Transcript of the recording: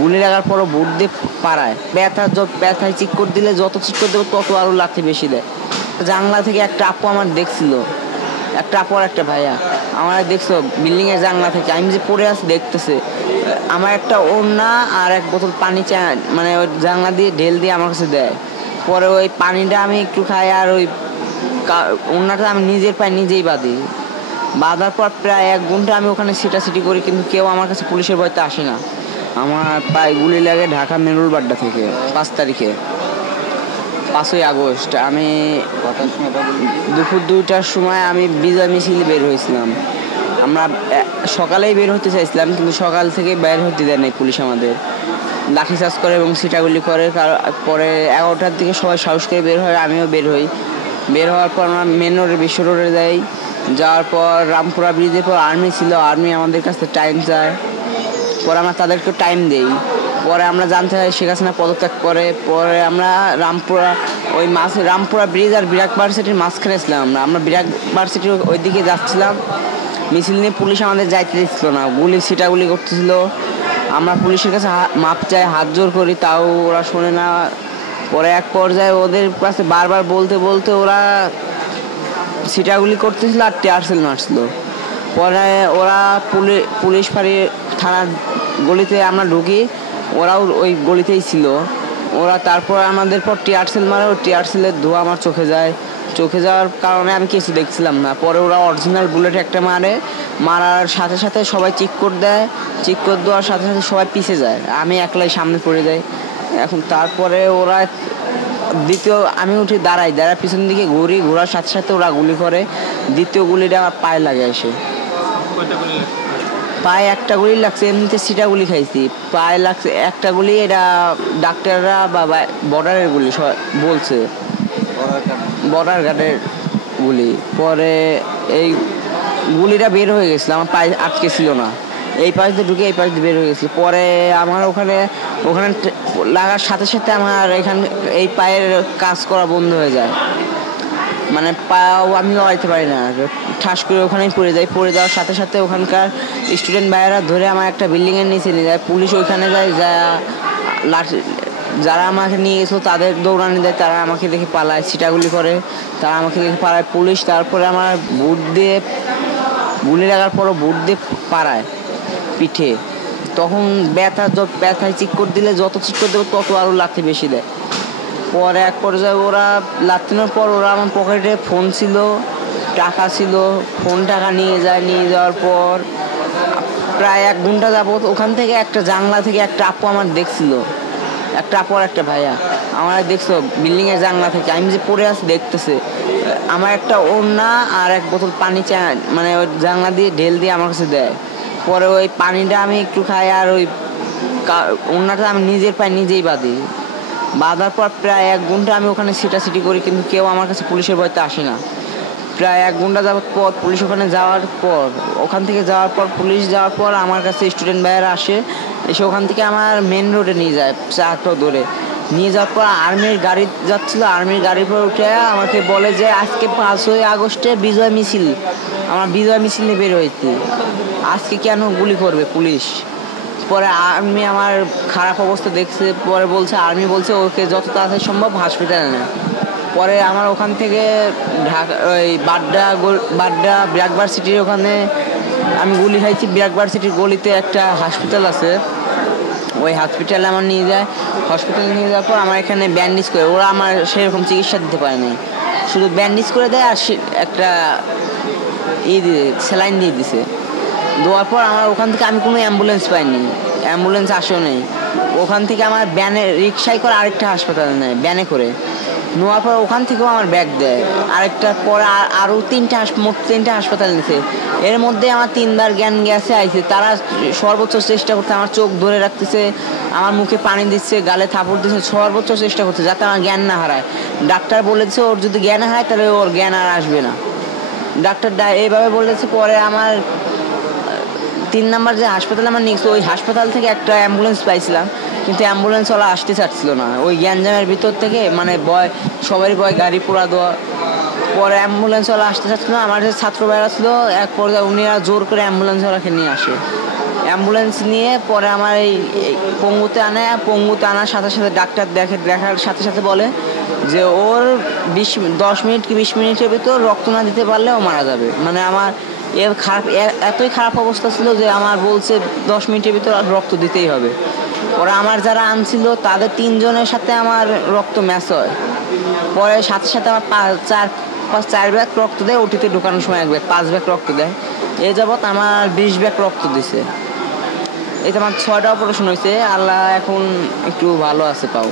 গুলি লাগার পরও বুট দিয়ে পাড়ায়। ব্যথায় চিৎকার দিলে যত চিৎকার দেবো তত আরও লাথি বেশি দেয়। জানলা থেকে একটা আপু আমার দেখছিল, একটা আপু আর একটা ভাইয়া আমার দেখছো বিল্ডিংয়ের জানলা থেকে, আমি যে পড়ে আছি দেখতেছে। আমার একটা ওড়না আর এক বোতল পানি মানে ওই জানলা দিয়ে ঢেল দিয়ে আমার কাছে দেয়। পরে ওই পানিটা আমি একটু খাই আর ওই ওড়নাটা আমি নিজের পায়ে নিজেই বাঁধি। বাঁধার পর প্রায় 1 ঘন্টা আমি ওখানে ছিটাছিটি করি, কিন্তু কেউ আমার কাছে পুলিশের ভয়তে আসে না। আমার পায়ে গুলি লাগে ঢাকা মেরুল বাড্ডা থেকে 5 তারিখে, 5ই আগস্ট। আমি দুপুর 2টার সময় আমি বিজয় মিছিল বের হয়েছিলাম। আমরা সকালেই বের হতে চাইছিলাম, কিন্তু সকাল থেকে বের হতে দেয় নাই পুলিশ আমাদের। লাঠিচার্জ করে এবং ছিটাগুলি করে। পরে 11টার দিকে সবাই সাহস করে বের হয়, আমিও বের হই। বের হওয়ার পর আমরা মেন রোডে, বিশ্ব রোডে যাই। যাওয়ার পর রামপুরা ব্রিজের পর আর্মি ছিল, আর্মি আমাদের কাছে টাইম চায়। পরে আমরা তাদেরকে টাইম দেই। পরে আমরা জানতে চাই শেখ হাসিনা পদত্যাগ করে। পরে আমরা রামপুরা ব্রিজ আর বিরাট ভার্সিটির মাঝখানে ছিলাম। আমরা বিরাট ভার্সিটির ওই দিকে যাচ্ছিলাম মিছিল নিয়ে। পুলিশ আমাদের যাইতে দিচ্ছিল না, ছিটাগুলি করতেছিল। আমরা পুলিশের কাছে মাপ চাই, হাত জোর করি, তাও ওরা শোনে না। পরে এক পর্যায়ে ওদের কাছে বারবার বলতে বলতে ওরা ছিটাগুলি করতেছিল আর টিয়ারশেল মারছিল। পরে ওরা পুলিশ ফাঁড়ি থানার গলিতে আমরা ঢুকি, ওরাও ওই গলিতেই ছিল। ওরা তারপর আমাদের পর টিয়ারশেল মারে, ওই টিয়ারশেলের ধোঁয়া আমার চোখে যায়। চোখে যাওয়ার কারণে আমি কিছু দেখছিলাম না। পরে ওরা অরিজিনাল বুলেট একটা মারার সাথে সাথে সবাই চিৎকার দেয়। চিৎকার দেওয়ার সাথে সাথে সবাই পিছে যায়, আমি একলাই সামনে পড়ে যাই। এখন তারপরে ওরা আমি উঠে দাঁড়াই পিছন দিকে ঘোরার সাথে সাথে ওরা গুলি করে। দ্বিতীয় গুলিটা আমার পায়ে লাগে এসে। পায়ে একটা গুলি লাগছে, এমনিতে সিটা গুলি খাইছি। পায়ে লাগছে একটা গুলি, এটা ডাক্তাররা বা বর্ডারের গুলি বলছে, বর্ডার গার্ডের গুলি। পরে এই গুলিটা বের হয়ে গেছিল, আমার পায়ে আটকে ছিল না। এই পাশ দিয়ে ঢুকে এই পাশ দিয়ে বের হয়ে গেছিল। পরে আমার ওখানে লাগার সাথে সাথে আমার এই পায়ের কাজ করা বন্ধ হয়ে যায়, মানে পাও আমি লড়াইতে পারি না। ঠাস করে ওখানেই পড়ে যাই। পড়ে যাওয়ার সাথে সাথে ওখানকার স্টুডেন্ট ভাইয়েরা ধরে আমার একটা বিল্ডিংয়ের নিচে নিয়ে যায়। পুলিশ ওইখানে যায়, যারা আমাকে নিয়ে গেছিলো তাদের দৌড়ানি দেয়। তারা আমাকে দেখে পালায়, ছিটাগুলি করে, তারা আমাকে দেখে পালায় পুলিশ। তারপরে আমার বুট দিয়ে গুলি লাগার পরও বুট দিয়ে পাড়ায় পিঠে। তখন ব্যথায় চিৎকার দিলে যত চিৎকার দেবো তত আরও লাথি বেশি দেয়। পরে এক পর্যায়ে ওরা লাথিনোর পর ওরা আমার পকেটে ফোন ছিল, টাকা ছিল, ফোন টাকা নিয়ে যায়। নিয়ে যাওয়ার পর প্রায় 1 ঘন্টা যাবত ওখান থেকে একটা জানলা থেকে একটা আপু আমার দেখছিল, একটা আপু আর একটা ভাইয়া আমার দেখছো বিল্ডিংয়ের জানলা থেকে, আমি যে পড়ে আছি দেখতেছে। আমার একটা ওড়না আর এক বোতল পানি মানে ওই জানলা দিয়ে ঢেল দিয়ে আমার কাছে দেয়। পরে ওই পানিটা আমি একটু খাই আর ওই ওড়নাটা আমি নিজের পায়ে নিজেই বাঁধি। বাঁধার পর প্রায় 1 ঘন্টা আমি ওখানে ছিটাছিটি করি, কিন্তু কেউ আমার কাছে পুলিশের ভয়তে আসে না। প্রায় 1 ঘন্টা যাওয়ার পর পুলিশ ওখান থেকে যাওয়ার পর আমার কাছে স্টুডেন্ট ভাইয়েরা আসে। এসে ওখান থেকে আমার মেন রোডে নিয়ে যায়, 4 ধরে নিয়ে যাওয়ার পর আর্মির গাড়ি যাচ্ছিল। আর্মির গাড়ির পর উঠে আমাকে বলে যে আজকে 5ই আগস্টে বিজয় মিছিল, আমার বিজয় মিছিল নিয়ে বের হয়েছি, আজকে কেন গুলি করবে পুলিশ। পরে আর্মি আমার খারাপ অবস্থা দেখছে, পরে আর্মি বলছে ওকে যত তাড়াতাড়ি সম্ভব হসপিটালে নেয়। পরে আমার ওখান থেকে ঢাকা ওই বাড্ডা বিরাট ভার্সিটির ওখানে আমি গুলি খাইছি। বিরাট ভার্সিটির গলিতে একটা হসপিটাল আছে, ওই হসপিটালে আমার নিয়ে যায়। হসপিটালে নিয়ে যাওয়ার পর আমার এখানে ব্যান্ডেজ করে, ওরা আমার সেরকম চিকিৎসা দিতে পারেনি, শুধু ব্যান্ডেজ করে দেয় আর একটা স্যালাইন দিয়ে দিছে। দেওয়ার পর আমার ওখান থেকে আমি কোনো অ্যাম্বুলেন্স পাইনি, অ্যাম্বুলেন্স আসেও নেই। ওখান থেকে আমার রিক্সায় করে আরেকটা হাসপাতালে নেয়, ব্যানে করে নেওয়ার পর ওখান থেকেও আমার ব্যাগ দেয় আরেকটা। পরে আরও মোট 3টে হাসপাতাল নিছে। এর মধ্যে আমার 3বার জ্ঞান গেছে আইছে। তারা সর্বোচ্চ চেষ্টা করতে, আমার চোখ ধরে রাখতেছে, আমার মুখে পানি দিচ্ছে, গালে থাপড় দিচ্ছে, সর্বোচ্চ চেষ্টা করছে যাতে আমার জ্ঞান না হারায়। ডাক্তার বলেছে ওর যদি জ্ঞান হারায় তাহলে ওর জ্ঞান আর আসবে না, ডাক্তার এইভাবে বলেছে। পরে আমার 3 নাম্বার যে হাসপাতালে আমার নিয়েছে, ওই হাসপাতাল থেকে একটা অ্যাম্বুলেন্স পাইছিলাম, কিন্তু অ্যাম্বুলেন্সওয়ালা আসতে চাচ্ছিল না ওই গ্যাঞ্জামের ভিতর থেকে, মানে সবারই গাড়ি পোড়া দেওয়া। পরে অ্যাম্বুলেন্সওয়ালা আসতে চাচ্ছিল না। আমার যে ছাত্র ভাইরা ছিল এক পর্যায়ে উনিরা জোর করে অ্যাম্বুলেন্সওয়ালাকে নিয়ে আসে। অ্যাম্বুলেন্স নিয়ে পরে আমার এই পঙ্গুতে আনার সাথে সাথে ডাক্তার দেখার সাথে সাথে বলে যে ওর 10 মিনিট কি 20 মিনিটের ভিতর রক্ত না দিতে পারলে ও মারা যাবে। মানে আমার এতই খারাপ অবস্থা ছিল যে আমার বলছে 10 মিনিটের ভিতর রক্ত দিতেই হবে। পরে আমার যারা আনছিল তাদের 3 জনের সাথে আমার রক্ত ম্যাচ হয়। পরে সাথে সাথে আমার 4 ব্যাগ রক্ত দেয়, ওটিতে ঢোকানোর সময় 1 ব্যাগ, 5 ব্যাগ রক্ত দেয়। এই যাবৎ আমার 20 ব্যাগ রক্ত দিছে। এই তো আমার 6টা অপারেশন হয়েছে, আল্লাহ এখন একটু ভালো আছে পাও।